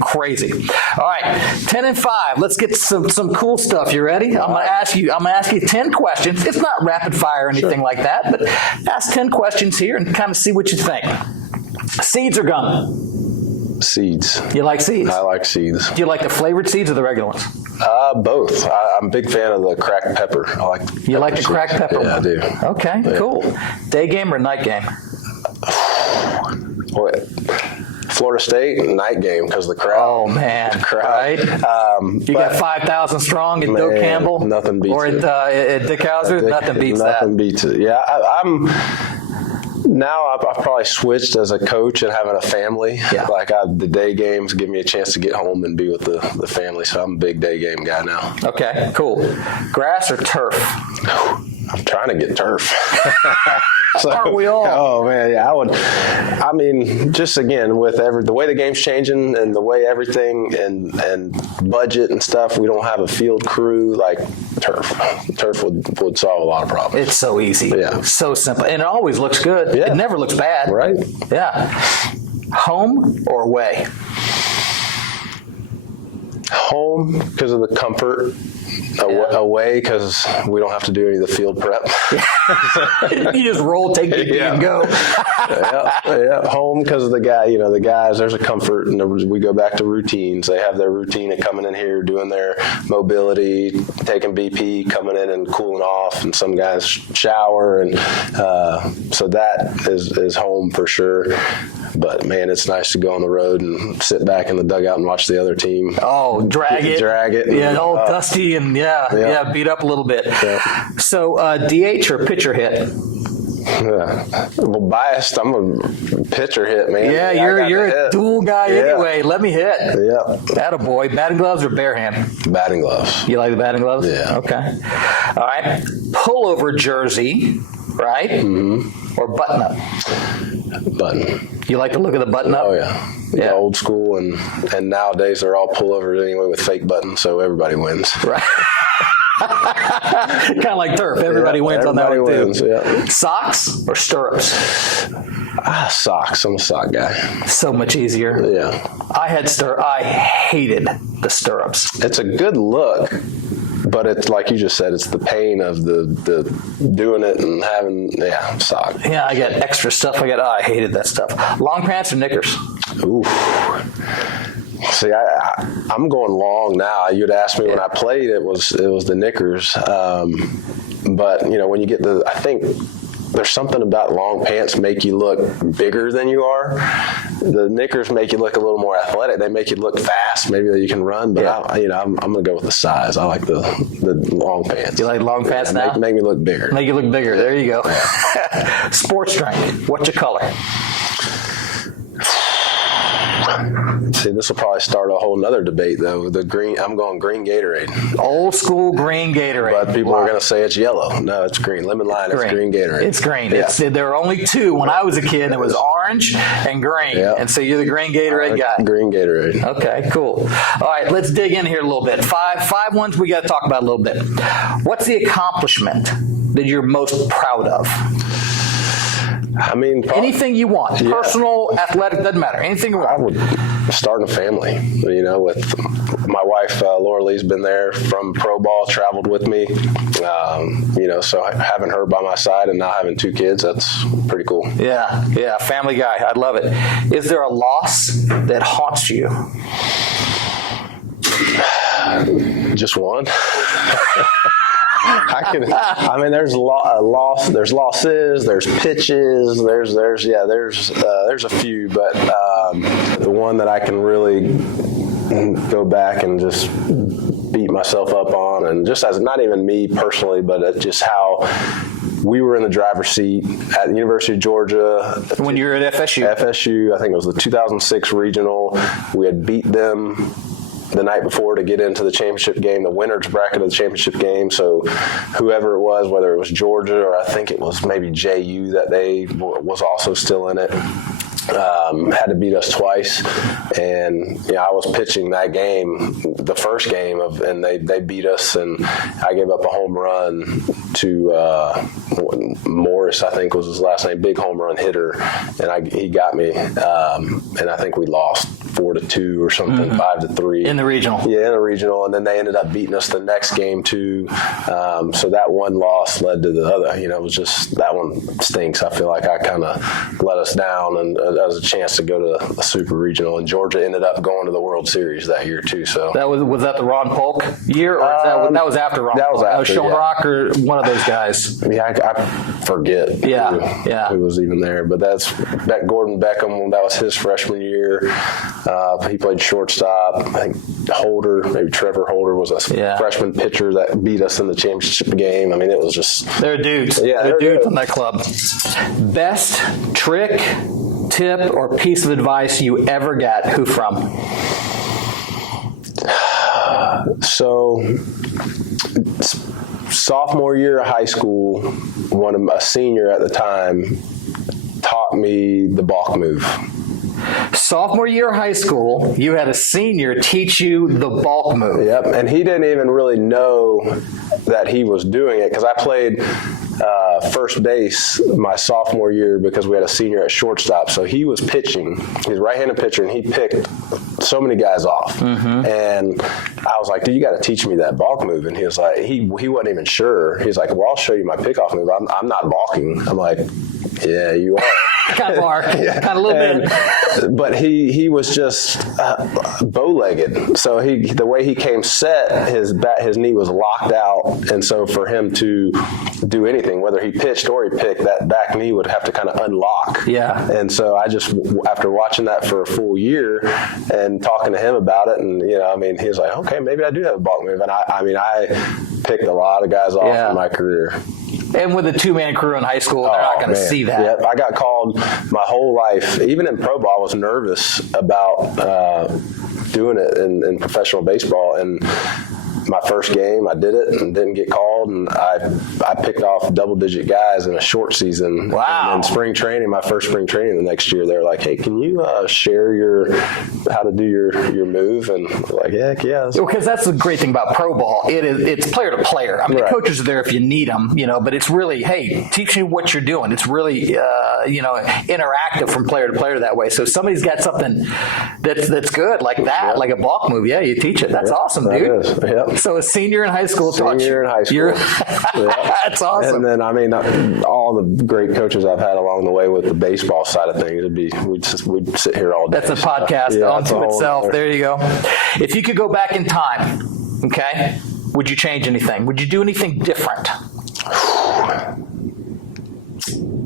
Crazy. All right, 10 and 5. Let's get some cool stuff. You ready? I'm gonna ask you 10 questions. It's not rapid fire or anything like that, but ask 10 questions here and kind of see what you think. Seeds or gum? Seeds. You like seeds? I like seeds. Do you like the flavored seeds or the regular ones? Both. I'm a big fan of the cracked pepper. I like the You like the cracked pepper one? Yeah, I do. Okay, cool. Day game or night game? Florida State night game because of the crowd. Oh man, the crowd. Right? You got 5,000 strong at Doak Campbell. Nothing beats it. Or at Dick Hauser. Nothing beats that. Nothing beats it. Yeah, I've probably switched as a coach and having a family. Yeah. Like the day games give me a chance to get home and be with the family. So I'm a big day game guy now. Okay, cool. Grass or turf? I'm trying to get turf. So, aren't we all? Oh man, yeah, I mean, just again with the way the game's changing and the way everything and budget and stuff, we don't have a field crew. Like turf would solve a lot of problems. It's so easy. Yeah, so simple, and it always looks good. Yeah. It never looks bad. Right? Yeah. Home or away? Home because of the comfort. Away because we don't have to do any of the field prep. You just roll, take the key, and go. Home because of the guys. There's a comfort, and we go back to routines. They have their routine of coming in here, doing their mobility, taking BP, coming in and cooling off, and some guys shower, and so that is home for sure. But man, it's nice to go on the road and sit back in the dugout and watch the other team. Oh, drag it. Yeah, all dusty and beat up a little bit. Yeah. So DH or pitcher hit? Well, biased. I'm a pitcher hit, man. Yeah, you're a dual guy anyway. Let me hit. Yeah. Attaboy. Batting gloves or bare hand? Batting gloves. You like the batting gloves? Yeah. Okay. All right. Pullover jersey, right? Mm-hmm. Or button up? Button. You like the look of the button up? Oh yeah. Old school and nowadays they're all pullovers anyway with fake buttons, so everybody wins. Right. Kind of like turf. Everybody wins on that one too. Yeah. Socks or stirrups? Socks. I'm a sock guy. So much easier. Yeah. I hated the stirrups. It's a good look, but it's like you just said, it's the pain of the doing it and having sock. Yeah, I got extra stuff. I hated that stuff. Long pants or knickers? Ooh. See, I'm going long now. You'd asked me when I played, it was the knickers. But when you get I think there's something about long pants make you look bigger than you are. The knickers make you look a little more athletic. They make you look fast, maybe that you can run. But I'm going to go with the size. I like the long pants. You like long pants now? Make me look bigger. Make you look bigger. There you go. Sports drink. What's your color? See, this will probably start a whole nother debate, though. The green, I'm going green Gatorade. Old school green Gatorade. But people are going to say it's yellow. No, it's green. Lemon Lime, it's green Gatorade. It's green. Yeah. There were only two when I was a kid. It was orange and green. Yeah. And so you're the green Gatorade guy. Green Gatorade. Okay, cool. All right, let's dig in here a little bit. Five ones we got to talk about a little bit. What's the accomplishment that you're most proud of? I mean, anything you want, personal, athletic, doesn't matter. Anything you want. I would start a family. With my wife, Laura Lee's been there from pro ball, traveled with me. So having her by my side and now having two kids, that's pretty cool. Yeah, family guy. I love it. Is there a loss that haunts you? Just one. There's there's losses, there's pitches, there's a few, but the one that I can really go back and just beat myself up on, and just as not even me personally, but just how we were in the driver's seat at the University of Georgia. When you were at FSU? FSU, I think it was the 2006 regional. We had beat them the night before to get into the championship game, the winner's bracket of the championship game. So whoever it was, whether it was Georgia or I think it was maybe JU that they was also still in it. had to beat us twice, and I was pitching that game, the first game and they beat us, and I gave up a home run to Morris, I think was his last name, big home run hitter, and he got me, and I think we lost 4-2 or something, 5-3 in the regional. Yeah, in the regional, and then they ended up beating us the next game too. So that one loss led to the other. It was just that one stinks. I feel like I kind of let us down, and that was a chance to go to a super regional. And Georgia ended up going to the World Series that year too. So that was that the Ron Polk year, or that was after Ron? That was Polk? after. That was Sean Rock or one of those guys. Yeah, I forget. Who was even there, but that's Gordon Beckham. That was his freshman year. He played shortstop. I think Holder, maybe Trevor Holder, was a freshman pitcher that beat us in the championship game. I mean, it was just... They're dudes. Yeah, they're dudes on that club. Best trick, tip, or piece of advice you ever got? Who from? So, sophomore year of high school, a senior at the time taught me the balk move. Sophomore year of high school, you had a senior teach you the balk move. Yep, and he didn't even really know that he was doing it, because I played first base my sophomore year because we had a senior at shortstop. So he was pitching. He's a right-handed pitcher, and he picked so many guys off. And I was like, dude, you got to teach me that balk move. And he was like, he wasn't even sure. He's like, well, I'll show you my pickoff move. I'm not balking. I'm like, yeah, you are. Kind of are. Kind of a little bit. But he was just bow-legged. So the way he came set, his knee was locked out. And so for him to do anything, whether he pitched or he picked, that back knee would have to kind of unlock. Yeah. And so I just, after watching that for a full year and talking to him about it, and, he was like, okay, maybe I do have a balk move. And I picked a lot of guys off in my career. And with a two-man crew in high school, they're not going to see that. Yep. I got called my whole life. Even in pro ball, I was nervous about doing it in professional baseball. And my first game, I did it and didn't get called, and I picked off double-digit guys in a short season. Wow. And in spring training, my first spring training the next year, they were like, hey, can you share how to do your move? And I'm like, heck yeah. Because that's the great thing about pro ball. It's player to player. I mean, the coaches are there if you need them, but it's really, hey, teach me what you're doing. It's really, interactive from player to player that way. So if somebody's got something that's good like that, like a balk move, you teach it. That's awesome, dude. That is. Yep. So a senior in high school taught you. Senior in high school. That's awesome. And then, all the great coaches I've had along the way with the baseball side of things, we'd sit here all day. That's a podcast unto itself. There you go. If you could go back in time, okay, would you change anything? Would you do anything different?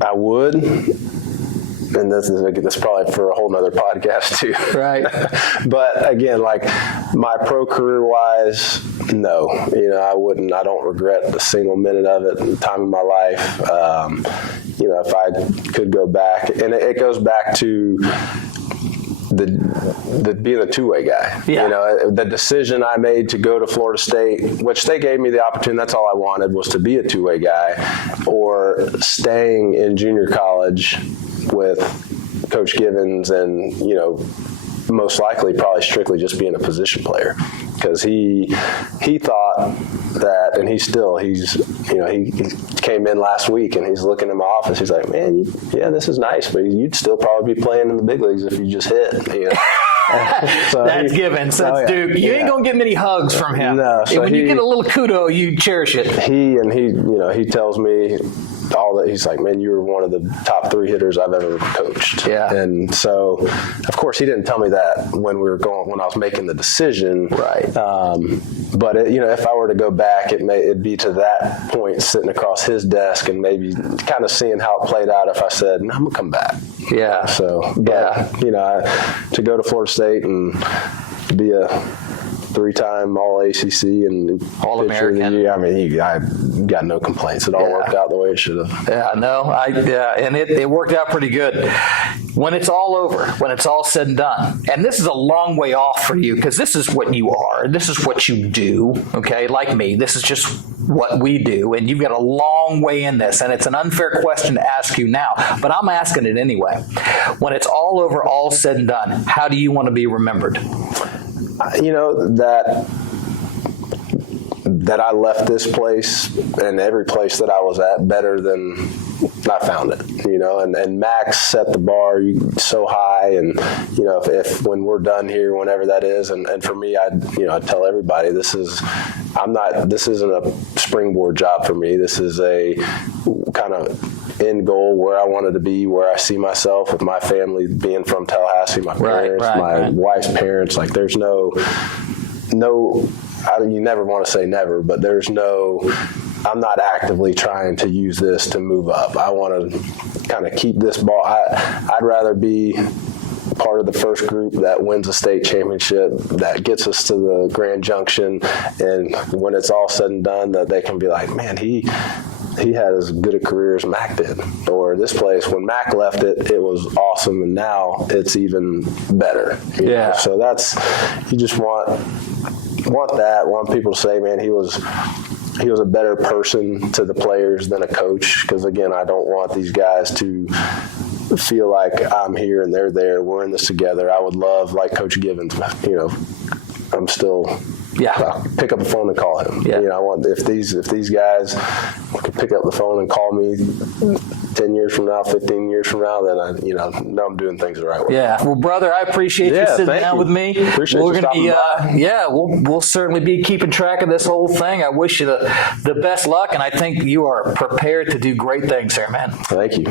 I would. And that's probably for a whole nother podcast too. Right. But again, like my pro career wise, no, I wouldn't. I don't regret a single minute of it, the time of my life. If I could go back, and it goes back to the being a two-way guy. Yeah. The decision I made to go to Florida State, which they gave me the opportunity, that's all I wanted, was to be a two-way guy, or staying in junior college with Coach Givens and, most likely probably strictly just being a position player, because he thought that, and he's he came in last week and he's looking in my office. He's like, man, this is nice, but you'd still probably be playing in the big leagues if you just hit. So that's Givens. That's Duke. You ain't gonna get many hugs from him. No, so when you get a little kudo, you cherish it. He tells me all that. He's like, man, you were one of the top 3 hitters I've ever coached. Yeah. And so, of course, he didn't tell me that when I was making the decision. Right. But if I were to go back, it'd be to that point, sitting across his desk and maybe kind of seeing how it played out. If I said, no, I'm gonna come back. Yeah. So, but to go to Florida State and be a 3-time All ACC and All-American. I mean, I got no complaints. It all worked out the way it should have. Yeah, no, and it worked out pretty good. When it's all over, when it's all said and done, and this is a long way off for you because this is what you are, this is what you do, okay? Like me, this is just what we do, and you've got a long way in this, and it's an unfair question to ask you now, but I'm asking it anyway. When it's all over, all said and done, how do you want to be remembered? You know, that I left this place and every place that I was at better than I found it, you know, and Max set the bar so high, and, you know, if when we're done here, whenever that is, and for me, I tell everybody, this isn't a springboard job for me. This is a kind of end goal where I wanted to be, where I see myself with my family, being from Tallahassee, my parents, my wife's parents. Like, there's no, you never want to say never, but I'm not actively trying to use this to move up. I want to kind of keep this ball. I'd rather be part of the first group that wins a state championship, that gets us to the Grand Junction, and when it's all said and done, that they can be like, man, he had as good a career as Mac did. Or this place, when Mac left it was awesome, and now it's even better. You know? So you just want people to say, man, he was a better person to the players than a coach. Because again, I don't want these guys to feel like I'm here and they're there. We're in this together. I would love, like Coach Givens, you know, I'm still pick up the phone and call him. You know, I want if these guys could pick up the phone and call me 10 years from now, 15 years from now, then know I'm doing things the right way. Yeah. Well, brother, I appreciate you sitting down with me. Appreciate you stopping by. We'll certainly be keeping track of this whole thing. I wish you the best luck, and I think you are prepared to do great things here, man. Thank you.